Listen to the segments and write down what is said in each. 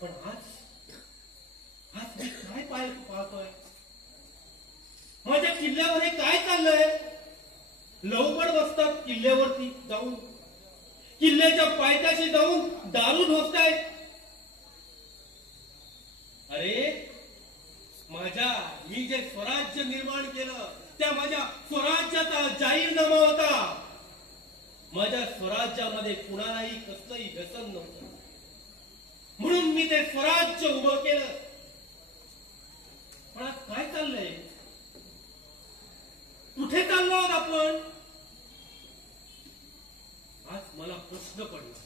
पण आज आज मी काय पाहतोय? माझ्या किल्ल्यामध्ये काय चाललंय? लवकर बसतात किल्ल्यावरती जाऊन, किल्ल्याच्या पायथ्याशी जाऊन दारू ढोसतायत. अरे मी जे स्वराज्य निर्माण केलं त्या माझ्या स्वराज्याचा जाहीरनामा होता. माझ्या स्वराज्यामध्ये कुणालाही कसलंही व्यसन नव्हतं, म्हणून मी ते स्वराज्य उभं केलं. पण आज काय चाललंय? कुठे चाललो आहोत आपण? आज मला प्रश्न पडला,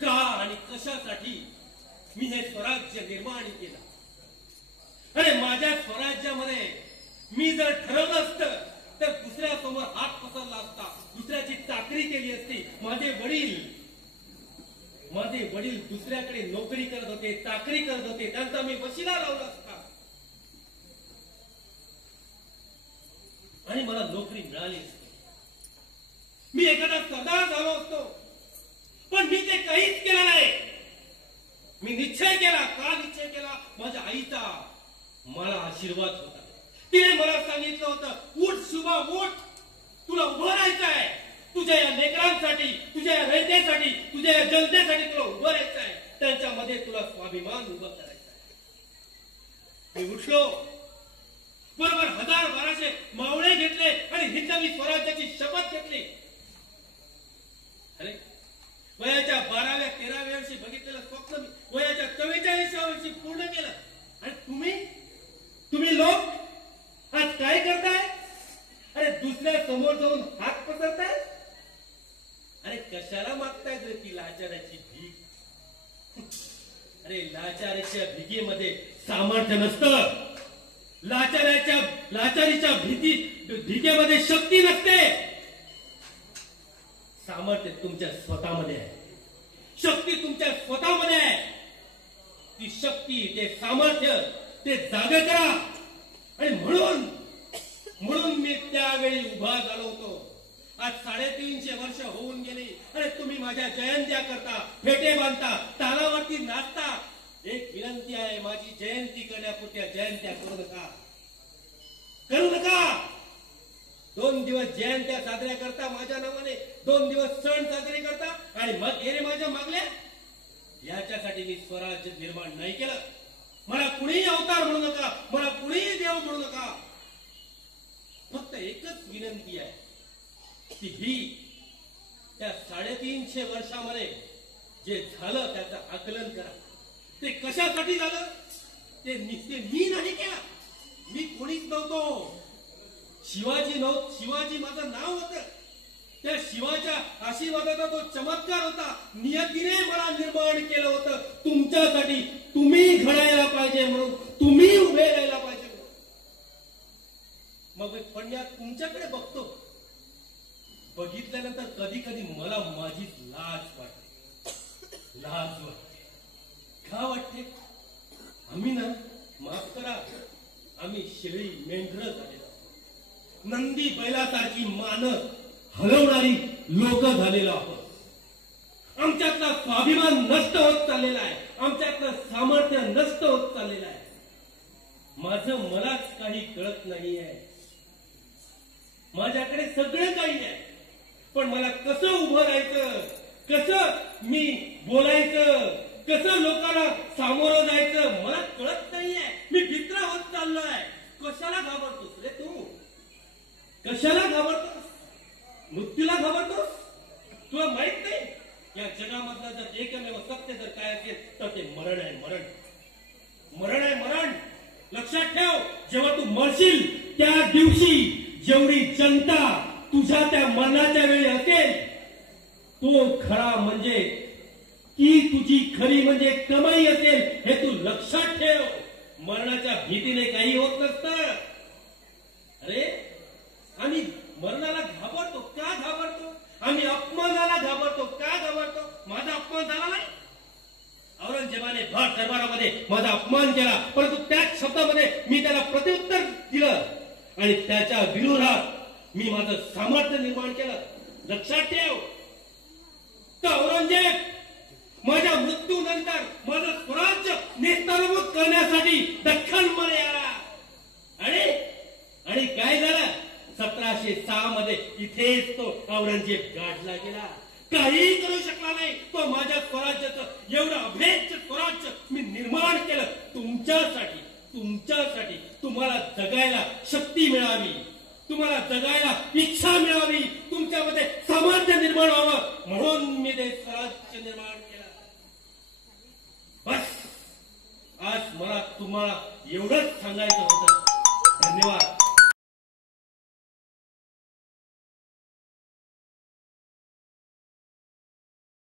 का आणि कशासाठी मी हे स्वराज्य निर्माण केलं? अरे माझ्या स्वराज्यामध्ये मी जर ठरवलं असतं तर दुसऱ्यासमोर हात पसरला असता, दुसऱ्याची चाकरी केली असती. माझे वडील दुसऱ्याकडे नोकरी करत होते, चाकरी करत होते, त्यांचा मी वशिला लावला असता आणि मला नोकरी मिळाली असती. मी एखादा सरदार झालो असतो, पण मी ते काहीच केलं नाही. मी निश्चय केला. का निश्चय केला? माझ्या आईचा मला आशीर्वाद होता. तिने मला सांगितलं होतं, उठ शुभा उठ, तुला उभं राहायचं आहे. तुझ्या या लेकरांसाठी, तुझ्या या रयतेसाठी, तुझ्या या जनतेसाठी तुला उभं राहायचं आहे. त्यांच्यामध्ये तुला स्वाभिमान उभं करायचं आहे. मी उठलो, बरोबर 1000-1200 मावळे घेतले आणि हिंदवी स्वराज्याची शपथ घेतली. अरे वयाच्या 12व्या-13व्या वर्षी बघितलेलं स्वप्न मी वयाच्या 44व्या वर्षी पूर्ण केलं. आणि तुम्ही लोक आज काय करताय? अरे दुसऱ्या समोर जाऊन हात पसरताय. अरे कशाला मागताय रे ती लाचाराची भीक? अरे लाचाराच्या भीकेमध्ये सामर्थ्य नसतं. लाचारीच्या भीकेमध्ये शक्ती नसते. सामर्थ्य तुमच्या स्वतःमध्ये आहे. शक्ती तुमच्या स्वतःमध्ये आहे. ती शक्ती, ते सामर्थ्य ते जागे करा. आणि म्हणून मी त्यावेळी उभा झालो होतो. आज 350 वर्ष होऊन गेली. अरे तुम्ही माझ्या जयंत्या करता, फेटे बांधता, तालावरती नाचता. एक विनंती आहे, माझी जयंती करण्यापुरत्या जयंत्या करू नका. 2 दिवस जयंत्या साजऱ्या करता माझ्या नावाने, 2 दिवस सण साजरे करता आणि मग येणे माझ्या मागल्या. याच्यासाठी मी स्वराज्य निर्माण नाही केलं. मला कुणीही अवतार म्हणू नका, मला कुणीही देव म्हणू नका. फक्त एकच विनंती आहे की ही त्या 350 वर्षामध्ये जे झालं त्याचं आकलन करा. ते कशासाठी झालं ते मी नाही केलं. मी कोणीच नव्हतो. शिवाजी माझं नाव होतं. त्या शिवाच्या आशीर्वादाचा तो चमत्कार होता. नियतीने मला निर्माण केलं होतं तुमच्यासाठी. तुम्ही घडायला पाहिजे म्हणून, तुम्ही उभे राहायला पाहिजे म्हणून. मग पंड्या तुमच्याकडे बघतो. बघितल्यानंतर कधी कधी मला माझी लाज वाटते. का वाटते? आम्ही ना, माफ करा, आम्ही शेळी मेंढर झालेलो, नंदी बैलासारखी मान हलवणारी लोक झालेलो आहोत. आमच्यातला स्वाभिमान नष्ट होत चाललेला आहे. आमच्यातलं सामर्थ्य नष्ट होत चाललेलं आहे. मलाच काही कळत नाही आहे. माझ्याकडे सगळं काही आहे, पण मला कसं उभं राहायचं, कसं मी बोलायचं, कसं लोकांना सामोरं जायचं मला कळत नाहीये. मी भित्र होत चाललोय. कशाला घाबरतोस रे तू? कशाला घाबरतोस? मृत्यूला घाबरतोस? तुला माहित नाही या जगामधला जर एकमेव सत्य जर काय असेल तर ते मरण आहे. मरण आहे, मरण. लक्षात ठेव, जेव्हा तू मरशील त्या दिवशी जेवढी जनता तुझ्या त्या मरणाच्या वेळी असेल, तो खरा म्हणजे की तुझी खरी म्हणजे कमाई असेल हे तू लक्षात ठेव. मरणाच्या भीतीने काही होत नसतं. अरे आम्ही मरणाला घाबरतो. का घाबरतो? आम्ही अपमानाला घाबरतो. का घाबरतो? माझा अपमान झाला नाही. औरंगजेबाने भर दरबारामध्ये माझा अपमान केला, परंतु त्याच शब्दामध्ये मी त्याला प्रत्युत्तर दिलं आणि त्याच्या विरोधात मी माझं सामर्थ्य निर्माण केलं. लक्षात ठेव, तर औरंगजेब माझ्या मृत्यूनंतर नंतर माझं स्वराज्य नेस्तानाबूत करण्यासाठी दख्खनमध्ये आला. आणि काय झालं? 1706 मध्ये इथेच तो औरंगजेब गाठला गेला. काही करू शकला नाही. तो माझ्या स्वराज्याचं एवढं अभेद्य स्वराज्य मी निर्माण केलं तुमच्यासाठी. तुम्हाला जगायला शक्ती मिळावी, तुम्हाला जगायला इच्छा मिळावी, तुमच्यामध्ये सामर्थ्य निर्माण व्हावं म्हणून मी ते स्वराज्य निर्माण केलं. बस आज मला तुम्हाला एवढंच सांगायचं होतं. धन्यवाद.